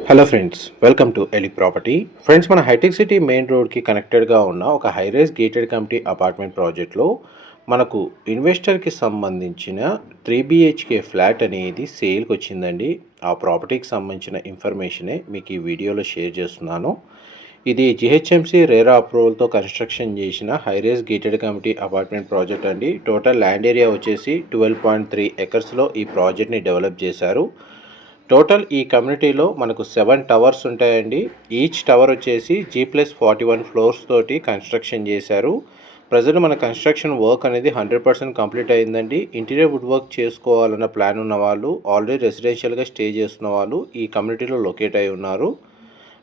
Hello friends, welcome to ఎలి property. Friends, మన Hitech City main రోడ్కి కనెక్టెడ్గా ఉన్న ఒక హైరైజ్ గేటెడ్ కమిటీ అపార్ట్మెంట్ ప్రాజెక్ట్లో మనకు ఇన్వెస్టర్కి సంబంధించిన 3 BHK ఫ్లాట్ అనేది సేల్కి వచ్చిందండి. ఆ ప్రాపర్టీకి సంబంధించిన ఇన్ఫర్మేషనే మీకు ఈ వీడియోలో షేర్ చేస్తున్నాను. ఇది జిహెచ్ఎంసీ రేరా అప్రూవల్తో కన్స్ట్రక్షన్ చేసిన high-rise gated committee apartment project అండి. టోటల్ ల్యాండ్ ఏరియా వచ్చేసి 12.3 ఎకర్స్లో ఈ ప్రాజెక్ట్ని డెవలప్ చేశారు. టోటల్ ఈ కమ్యూనిటీలో మనకు 7 టవర్స్ ఉంటాయండి. ఈచ్ టవర్ వచ్చేసి G+41 ఫ్లోర్స్ తోటి కన్స్ట్రక్షన్ చేశారు. ప్రజెంట్ మన కన్స్ట్రక్షన్ వర్క్ అనేది 100% కంప్లీట్ అయిందండి. ఇంటీరియర్ వుడ్ వర్క్ చేసుకోవాలన్న ప్లాన్ ఉన్న వాళ్ళు, ఆల్రెడీ రెసిడెన్షియల్గా స్టే చేస్తున్న వాళ్ళు ఈ కమ్యూనిటీలో లొకేట్ అయి ఉన్నారు.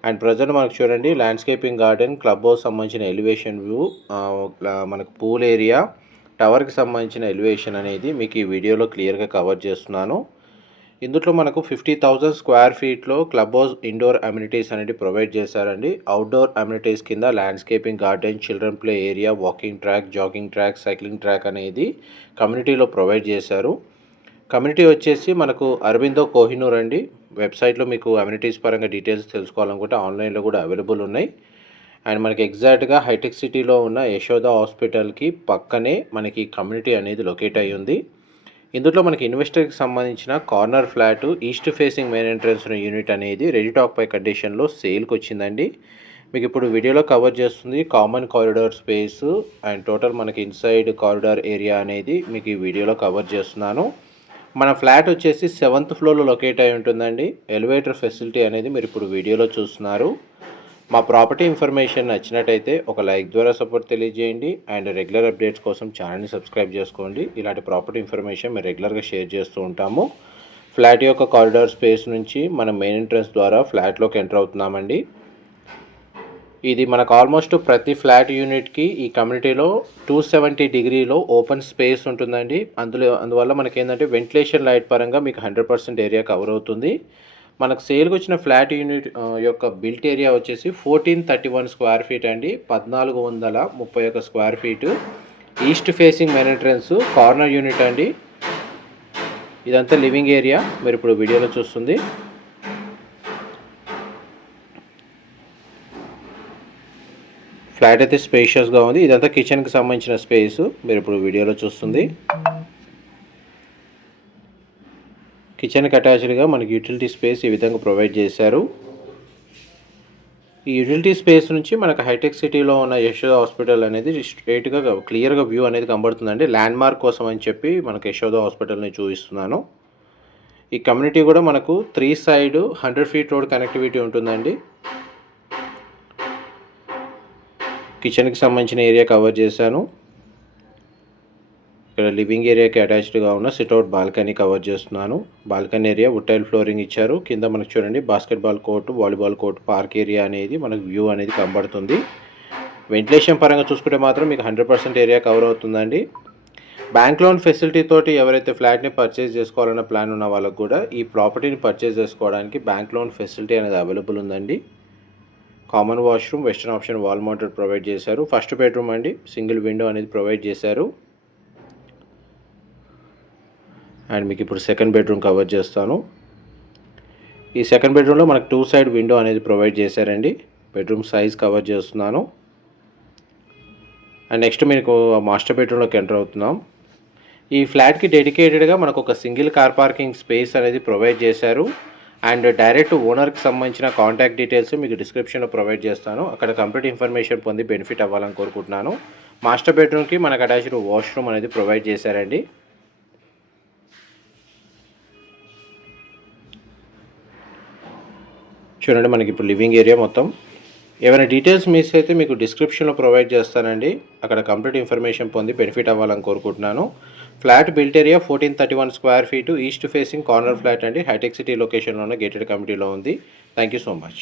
అండ్ ప్రజెంట్ మనకు చూడండి, ల్యాండ్స్కేపింగ్ గార్డెన్, క్లబ్ హౌస్ సంబంధించిన ఎలివేషన్ వ్యూ, మనకు పూల్ ఏరియా, టవర్కి సంబంధించిన ఎలివేషన్ అనేది మీకు ఈ వీడియోలో క్లియర్గా కవర్ చేస్తున్నాను. ఇందులో మనకు 50,000 స్క్వేర్ ఫీట్లో క్లబ్ హౌస్, ఇండోర్ అమ్యూనిటీస్ అనేది ప్రొవైడ్ చేశారండి. అవుట్డోర్ అమ్యూనిటీస్ కింద landscaping garden, children play area, walking track, jogging track, cycling track అనేది కమ్యూనిటీలో ప్రొవైడ్ చేశారు. కమ్యూనిటీ వచ్చేసి మనకు అరబిందో కోహినూర్ అండి. వెబ్సైట్లో మీకు అమ్యూనిటీస్ పరంగా డీటెయిల్స్ తెలుసుకోవాలనుకుంటే ఆన్లైన్లో కూడా అవైలబుల్ ఉన్నాయి. అండ్ మనకి ఎగ్జాక్ట్గా హైటెక్ సిటీలో ఉన్న యశోద హాస్పిటల్కి పక్కనే మనకి కమ్యూనిటీ అనేది లొకేట్ అయ్యి ఉంది. ఇందులో మనకి ఇన్వెస్టర్కి సంబంధించిన corner flat, east facing main entrance unit అనేది రెడీ టాక్ పై కండిషన్లో సేల్కి వచ్చిందండి. మీకు ఇప్పుడు వీడియోలో కవర్ చేస్తుంది common corridor space and total మనకి ఇన్సైడ్ కారిడార్ ఏరియా అనేది మీకు ఈ వీడియోలో కవర్ చేస్తున్నాను. మన ఫ్లాట్ వచ్చేసి 7th ఫ్లోర్లో లొకేట్ అయి ఉంటుందండి. ఎలివేటర్ ఫెసిలిటీ అనేది మీరు ఇప్పుడు వీడియోలో చూస్తున్నారు. మా ప్రాపర్టీ ఇన్ఫర్మేషన్ నచ్చినట్టయితే ఒక లైక్ ద్వారా సపోర్ట్ తెలియజేయండి. అండ్ రెగ్యులర్ అప్డేట్స్ కోసం ఛానల్ని సబ్స్క్రైబ్ చేసుకోండి. ఇలాంటి ప్రాపర్టీ ఇన్ఫర్మేషన్ మేము రెగ్యులర్గా షేర్ చేస్తూ ఉంటాము. ఫ్లాట్ యొక్క కారిడార్ స్పేస్ నుంచి మనం మెయిన్ ఎంట్రన్స్ ద్వారా ఫ్లాట్లోకి ఎంటర్ అవుతున్నామండి. ఇది మనకు ఆల్మోస్ట్ ప్రతి ఫ్లాట్ యూనిట్కి ఈ కమ్యూనిటీలో 270 డిగ్రీలో ఓపెన్ స్పేస్ ఉంటుందండి. అందువల్ల మనకి ఏంటంటే వెంటిలేషన్ లైట్ పరంగా మీకు 100% ఏరియా కవర్ అవుతుంది. మనకు సేల్కి వచ్చిన ఫ్లాట్ యూనిట్ యొక్క బిల్ట్ ఏరియా వచ్చేసి 1431 స్క్వేర్ ఫీట్ అండి. 1431 square feet. East facing main entrance, corner unit అండి. ఇదంతా లివింగ్ ఏరియా మీరు ఇప్పుడు వీడియోలో చూస్తుంది. ఫ్లాట్ అయితే స్పేషియస్గా ఉంది. ఇదంతా కిచెన్కి సంబంధించిన స్పేస్ మీరు ఇప్పుడు వీడియోలో చూస్తుంది. కిచెన్కి అటాచ్డ్గా మనకి యూటిలిటీ స్పేస్ ఈ విధంగా ప్రొవైడ్ చేశారు. ఈ యూటిలిటీ స్పేస్ నుంచి మనకు హైటెక్ సిటీలో ఉన్న యశోద హాస్పిటల్ అనేది స్ట్రైట్గా క్లియర్గా వ్యూ అనేది కనబడుతుందండి. ల్యాండ్ మార్క్ కోసం అని చెప్పి మనకు యశోద హాస్పిటల్ని చూపిస్తున్నాను. ఈ కమ్యూనిటీ కూడా మనకు 3 సైడ్ 100 ఫీట్ రోడ్ కనెక్టివిటీ ఉంటుందండి. కిచెన్కి సంబంధించిన ఏరియా కవర్ చేశాను. ఇక్కడ లివింగ్ ఏరియాకి అటాచ్డ్గా ఉన్న సిట్అవుట్ బాల్కనీ కవర్ చేస్తున్నాను. Balcony area wood tile flooring ఇచ్చారు. కింద మనకు చూడండి basketball court, volleyball court, park area అనేది మనకు వ్యూ అనేది కనబడుతుంది. వెంటిలేషన్ పరంగా చూసుకుంటే మాత్రం మీకు 100% ఏరియా కవర్ అవుతుందండి. బ్యాంక్ లోన్ ఫెసిలిటీ తోటి ఎవరైతే ఫ్లాట్ని పర్చేజ్ చేసుకోవాలన్న ప్లాన్ ఉన్న వాళ్ళకు కూడా ఈ ప్రాపర్టీని పర్చేజ్ చేసుకోవడానికి బ్యాంక్ లోన్ ఫెసిలిటీ అనేది అవైలబుల్ ఉందండి. Common washroom, western option wall mounted provide చేశారు. ఫస్ట్ బెడ్రూమ్ అండి, సింగిల్ విండో అనేది ప్రొవైడ్ చేశారు. అండ్ మీకు ఇప్పుడు సెకండ్ బెడ్రూమ్ కవర్ చేస్తాను. ఈ సెకండ్ బెడ్రూమ్లో మనకు 2 సైడ్ విండో అనేది ప్రొవైడ్ చేశారండి. బెడ్రూమ్ సైజ్ కవర్ చేస్తున్నాను. అండ్ నెక్స్ట్ మీకు మాస్టర్ బెడ్రూమ్లోకి ఎంటర్ అవుతున్నాం. ఈ ఫ్లాట్కి డెడికేటెడ్గా మనకు ఒక సింగిల్ కార్ పార్కింగ్ స్పేస్ అనేది ప్రొవైడ్ చేశారు. అండ్ డైరెక్ట్ ఓనర్కి సంబంధించిన కాంటాక్ట్ డీటెయిల్స్ మీకు డిస్క్రిప్షన్లో ప్రొవైడ్ చేస్తాను. అక్కడ కంప్లీట్ ఇన్ఫర్మేషన్ పొంది బెనిఫిట్ అవ్వాలని కోరుకుంటున్నాను. మాస్టర్ బెడ్రూమ్కి మనకు అటాచ్డ్ వాష్రూమ్ అనేది ప్రొవైడ్ చేశారండి. చూడండి, మనకి ఇప్పుడు లివింగ్ ఏరియా మొత్తం. ఏమైనా డీటెయిల్స్ మిస్ అయితే మీకు డిస్క్రిప్షన్లో ప్రొవైడ్ చేస్తానండి. అక్కడ కంప్లీట్ ఇన్ఫర్మేషన్ పొంది బెనిఫిట్ అవ్వాలని కోరుకుంటున్నాను. Flat built area 1431 square feet, east facing corner flat అండి. హైటెక్ సిటీ లొకేషన్లో ఉన్న గేటెడ్ కమ్యూనిటీలో ఉంది. Thank you so much.